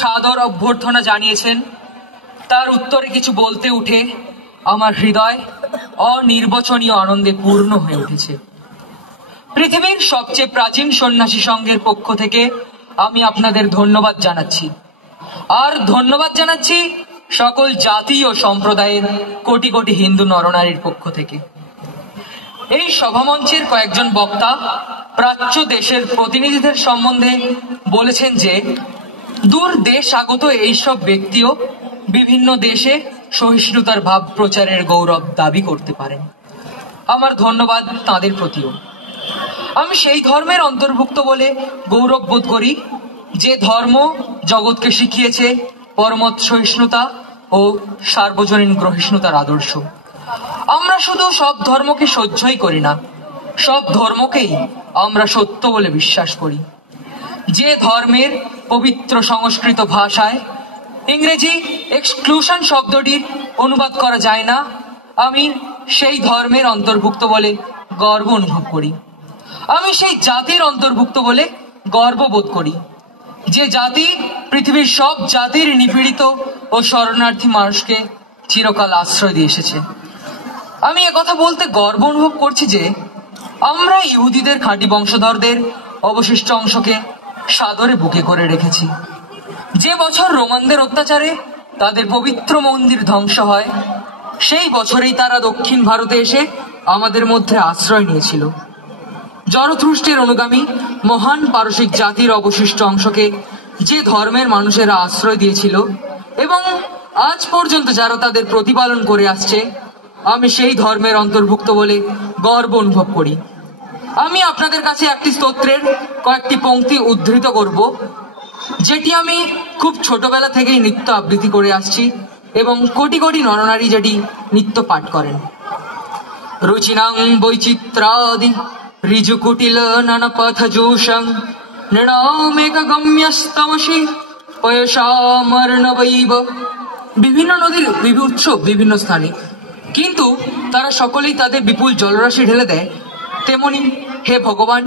সাদর অভ্যর্থনা জানিয়েছেন, তার উত্তরে কিছু বলতে উঠে আমার হৃদয় অনির্বচনীয় আনন্দে পূর্ণ হয়ে উঠেছে। পৃথিবীর সবচেয়ে প্রাচীন সন্ন্যাসী সংঘের পক্ষ থেকে আমি আপনাদের ধন্যবাদ জানাচ্ছি, আর ধন্যবাদ জানাচ্ছি সকল জাতি ও সম্প্রদায়ের কোটি কোটি হিন্দু নরনারীর পক্ষ থেকে। এই সভামঞ্চের কয়েকজন বক্তা প্রাচ্য দেশের প্রতিনিধিদের সম্বন্ধে বলেছেন যে দূর দেশ আগত এইসব ব্যক্তিও বিভিন্ন দেশে সহিষ্ণুতার ভাব প্রচারের গৌরব দাবি করতে পারেন। আমার ধন্যবাদ তাদের প্রতিও। আমি সেই ধর্মের অন্তর্ভুক্ত বলে গৌরব বোধ করি যে ধর্ম জগৎকে শিখিয়েছে পরমত সহিষ্ণুতা ও সার্বজনীন গ্রহিষ্ণুতার আদর্শ। আমরা শুধু সব ধর্মকে সহ্যই করি না, সব ধর্মকেই আমরা সত্য বলে বিশ্বাস করি। যে ধর্মের পবিত্র সংস্কৃত ভাষায় ইংরেজি এক্সক্লুশন শব্দটির অনুবাদ করা যায় না, আমি সেই ধর্মের অন্তর্ভুক্ত বলে গর্ব অনুভব করি। আমি সেই জাতির অন্তর্ভুক্ত বলে গর্ববোধ করি যে জাতি পৃথিবীর সব জাতির নিপীড়িত ও শরণার্থী মানুষকে চিরকাল আশ্রয় দিয়ে এসেছে। আমি একথা বলতে গর্ব অনুভব করছি যে আমরা ইহুদিদের খাঁটি বংশধরদের অবশিষ্ট অংশকে সাদরে বুকে করে রেখেছি। যে বছর রোমানদের অত্যাচারে তাদের পবিত্র মন্দির ধ্বংস হয়, সেই বছরেই তারা দক্ষিণ ভারতে এসে আমাদের মধ্যে আশ্রয় নিয়েছিল। জরথ্রুষ্টের অনুগামী মহান পারসিক জাতির অবশিষ্ট অংশকে যে ধর্মের মানুষেরা আশ্রয় দিয়েছিল এবং আজ পর্যন্ত যারা তাদের প্রতিপালন করে আসছে, আমি সেই ধর্মের অন্তর্ভুক্ত বলে গর্ব অনুভব করি। আমি আপনাদের কাছে একটি স্তোত্রের কয়েকটি পংক্তি উদ্ধৃত করব, যেটি আমি খুব ছোটবেলা থেকেই নিত্য আবৃত্তি করে আসছি এবং কোটি কোটি নরনারী যেটি নিত্য পাঠ করেন। রুচিনাং বৈচিত্রাদি ঋজুকুটিল নানাপথজুষং নৃণামেক গম্যস্তমসি পয়সামর্ণবৈব। বিভিন্ন নদীর উৎস বিভিন্ন স্থানে, কিন্তু তারা সকলেই তাদের বিপুল জলরাশি ঢেলে দেয়। তেমনি হে ভগবান,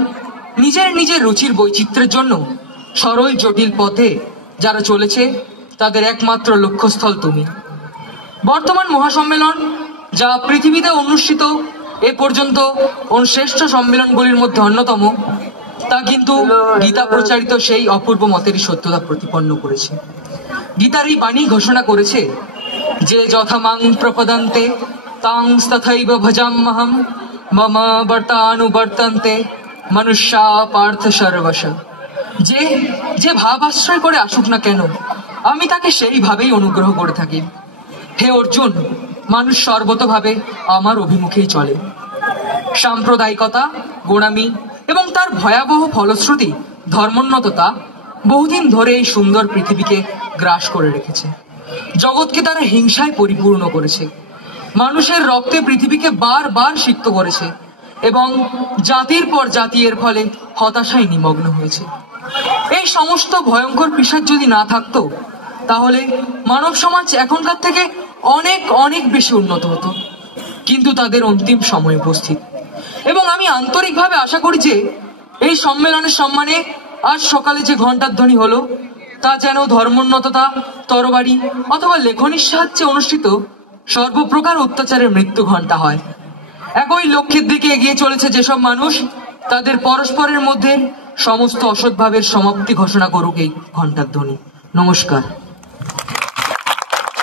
নিজের নিজের রুচির বৈচিত্র্যের জন্য সরল জটিল পথে যারা চলেছে তাদের একমাত্র লক্ষ্যস্থল তুমি। বর্তমান মহাসম্মেলন, যা পৃথিবীতে অনুষ্ঠিত এ পর্যন্ত শ্রেষ্ঠ সম্মেলনগুলির মধ্যে অন্যতম, তা কিন্তু গীতা প্রচারিত সেই অপূর্ব মতেরই সত্যতা প্রতিপন্ন করেছে। গীতার এই বাণী ঘোষণা করেছে যে যথামাং প্রপদন্তে তাং তথৈব ভজাম্যহম মম বর্তানুবর্তন্তে মনুষ্যা পার্থ সর্বশ। যে যে ভাব আশ্রয় করে আসুক না কেন, আমি তাকে সেইভাবেই অনুগ্রহ করে থাকি। হে অর্জুন, মানুষ সর্বতভাবে আমার অভিমুখেই চলে। সাম্প্রদায়িকতা, গোঁড়ামি এবং তার ভয়াবহ ফলশ্রুতি ধর্মোন্নততা বহুদিন ধরে এই সুন্দর পৃথিবীকে গ্রাস করে রেখেছে। জগৎকে তারা হিংসায় পরিপূর্ণ করেছে, মানুষের রক্তে পৃথিবীকে বারবার সিক্ত করেছে এবং জাতির পর জাতি এর ফলে হতাশায় নিমগ্ন হয়েছে। এই সমস্ত ভয়ঙ্কর পিশাচ যদি না থাকতো, তাহলে মানব সমাজ এখনকার থেকে অনেক অনেক বেশি উন্নত হতো। কিন্তু তাদের অন্তিম সময় উপস্থিত, এবং আমি আন্তরিকভাবে আশা করি যে এই সম্মেলনের সম্মানে আজ সকালে যে ঘণ্টার ধ্বনি হলো, তা যেন ধর্মোন্নততা, তরবারি অথবা লেখনির সাহায্যে অনুষ্ঠিত সর্বপ্রকার অত্যাচারের মৃত্যু ঘণ্টা হয়। একই লক্ষ্যের দিকে এগিয়ে চলেছে যেসব মানুষ, তাদের পরস্পরের মধ্যে সমস্ত অসৎভাবের সমাপ্তি ঘোষণা করুক এই ঘণ্টার ধ্বনি। নমস্কার।